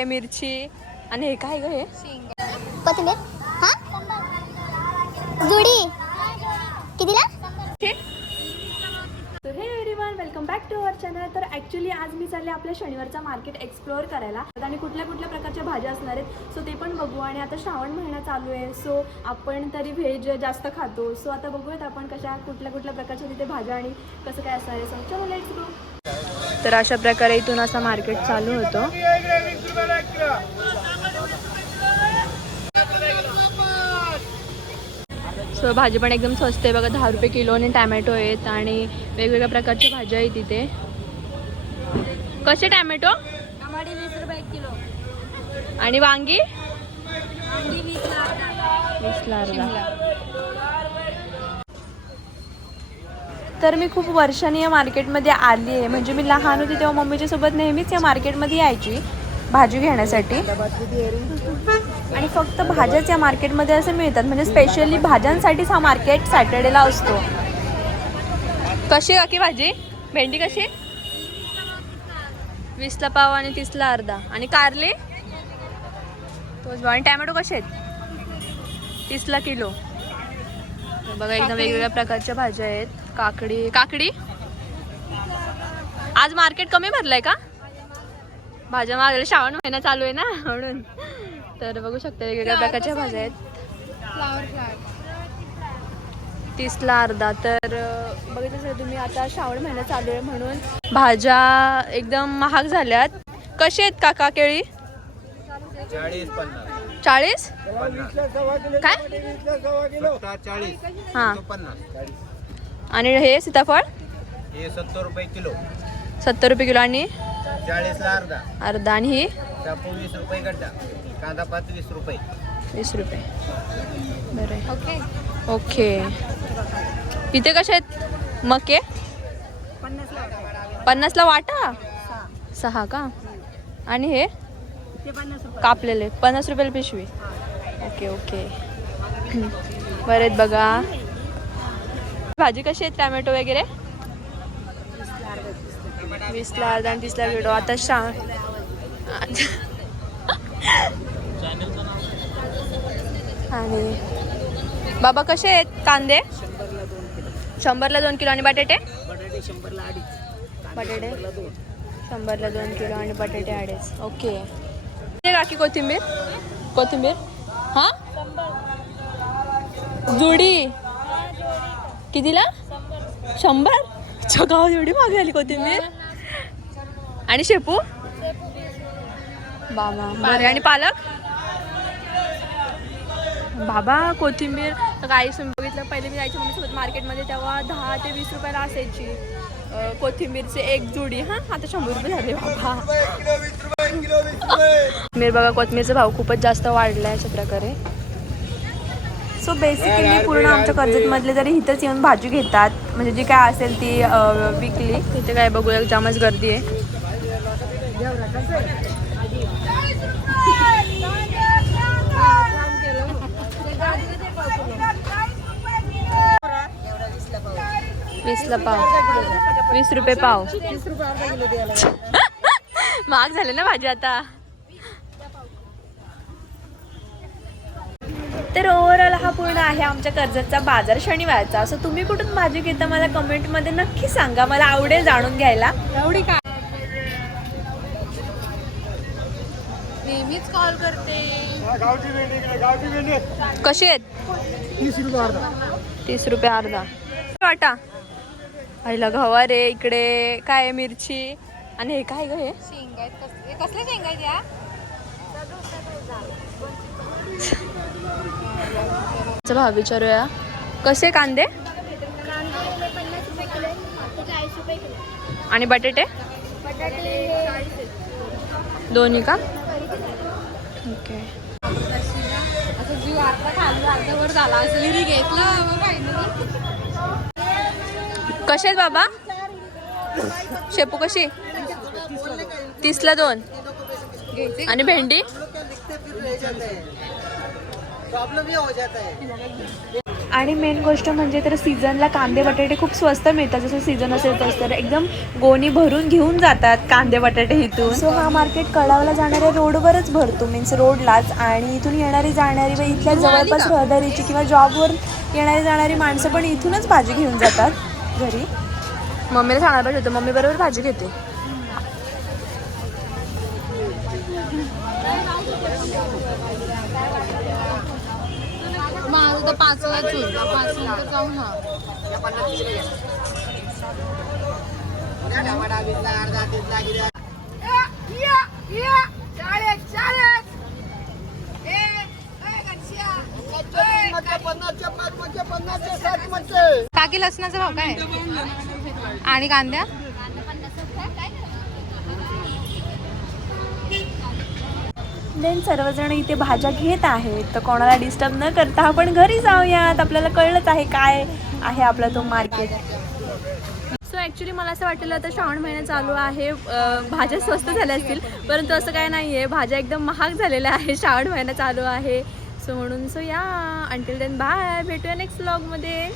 हे मिरची आणि हे काय ग हे? कोथिंबीर हा? जुडी. कितीला? तर हे everyone welcome back to our channel तर ॲक्च्युली आज मी चालले आपल्या शनिवारचा मार्केट एक्सप्लोअर करायला. आणि कुठल्या कुठल्या प्रकारच्या भाज्या असणार आहेत सो ते पण बघू. आणि आता श्रावण महिना चालू आहे सो आपण तरी व्हेज जास्त खातो. सो आता बघूयात आपण कशा कुठल्या कुठल्या प्रकारच्या तिथे भाज्या आणि कसं काय असणार आहे. सो चलो लेट्स गो तर अशा प्रकारे इथून असं मार्केट चालू होतं. सो भाजी पण एकदम स्वस्त आहे बघा दहा रुपये किलो आणि टॅमॅटो आहेत आणि वेगवेगळ्या प्रकारच्या भाज्या आहेत इथे. कसे टॅमॅटो? टमाटे वीस रुपये किलो. आणि वांगी? वीसला अर्धा. तर मी खूप वर्षांनी या मार्केटमध्ये आली आहे. म्हणजे मी लहान होती तेव्हा मम्मीच्या सोबत नेहमीच या मार्केटमध्ये यायची भाजी घेण्यासाठी. आणि फक्त भाज्याच या मार्केटमध्ये असं मिळतात. म्हणजे स्पेशली भाज्यांसाठीच हा मार्केट सॅटर्डेला असतो. कशी काकी भाजी? भेंडी कशी? वीसला पाव आणि तीसला अर्धा. आणि कारले? तोच आणि टॅमॅटो कसे आहेत? तीसला किलो. बघा एकदम वेगवेगळ्या प्रकारच्या भाज्या आहेत. काकडी. काकडी? आज मार्केट कमी भरलंय का? भाज्या मागल्या श्रावण महिना चालू आहे ना म्हणून. तर बघू शकता वेगवेगळ्या प्रकारच्या भाज्या आहेत. तीसला अर्धा. तर बघितलं तुम्ही आता श्रावण महिना चालू आहे म्हणून भाज्या एकदम महाग झाल्यात. कसे आहेत काका केळी? चाळीस? काय? हां. आणि हे सीताफळ? हे सत्तर रुपये किलो. सत्तर रुपये किलो. आणि? चाळीसला अर्धा. अर्धा. आणि ही? शापू वीस रुपये गड्डा. कांदा पात वीस रुपये. वीस रुपये. बरं. Okay okay. इथे कसे आहेत? मके? पन्नासला वाटा. सहा. का? आणि हे? कापलेले. पन्नास रुपयाला पिशवी. Okay okay. बरं आहेत बघा. भाजी कशी आहे? टॅमॅटो वगैरे? वीसला अर्धा आणि तीसला किलो आता शा आणि बाबा कसे आहेत कांदे? शंभरला दोन किलो आणि बटाटे? बटाटे शंभरला दोन किलो आणि बटाटे अडीच. ओके. काकी कोथिंबीर. कोथिंबीर. हां? जुडी. कितीला? शंभर? गाव एवढी मागे आली कोथिंबीर? आणि शेपू? बाबा बरे. आणि पालक? बाबा कोथिंबीर. तर काही बघितलं पहिले मी जायची मम्मीसोबत मार्केटमध्ये तेव्हा दहा ते वीस रुपयाला असायची कोथिंबीरचे एक जुडी. हां आता शंभर रुपये झाले बाबा. कोथिंबीर बघा कोथिंबीरचा भाव खूपच जास्त वाढला आहे अशा प्रकारे. सो बेसिकली पूर्ण आमच्या कर्जतमधले जरी इथंच येऊन भाजी घेतात म्हणजे जी काय असेल ती विकली इथे काय बघूया जामच गर्दी आहे. वीसला पाव. वीस रुपये पाव. महाग झाले ना भाजी आता. तर पूर्ण आहे आमच्या कर्जतचा बाजार शनिवारचा. असं तुम्ही कुठून भाजी घेता मला कमेंटमध्ये नक्की सांगा. मला आवडेल जाणून घ्यायला. एवढी काय नेहमीच कॉल करते. कशी आहेत? तीस रुपये अर्धा. वाटा. पहिला गवा रे इकडे काय आहे, मिरची? आणि हे काय ग हे? शेंगा कसले कसल्या शेंगा या? चा भाव विचारूया. कसे कांदे? आणि बटाटे? दोन्ही का? ओके. कसे आहेत बाबा? शेपू कशी? तीसला दोन. आणि भेंडी? प्रॉब्लम ये हो जाता है आणि मेन गोष्ट म्हणजे तर सीझनला कांदे बटाटे खूप स्वस्त मिळतात. जसं सीझन असेल तसं तर एकदम गोणी भरून घेऊन जातात कांदे बटाटे इथून. सो हा मार्केट कडावला जाणाऱ्या रोडवरच भरतो. मीन्स रोडलाच आणि इथून येणारी जाणारी व इथल्या जवळपास रहदारीची किंवा जॉबवर येणारी जाणारी माणसं पण इथूनच भाजी घेऊन जातात घरी. मम्मीला सांगायला पाहिजे होतं. मम्मी बरोबर भाजी घेते. माझं तर पाच वेळाच होईल पाच नंतर जाऊ ना काकी लसणाचा भाव काय? आणि कांद्या? देन सर्वजण इथे भाज्या घेत आहेत. तर कोणाला डिस्टर्ब न करता आपण घरी जाऊयात. आपल्याला कळलंच आहे काय आहे आपला तो मार्केट सो ॲक्च्युली मला असं वाटलेलं आता श्रावण महिना चालू आहे. भाज्या स्वस्त झाल्या असतील. परंतु असं काय नाही आहे भाज्या एकदम महाग झालेल्या आहे श्रावण महिना चालू आहे. सो म्हणून सो या अंटील देन बाय भेटूया नेक्स्ट ब्लॉगमध्ये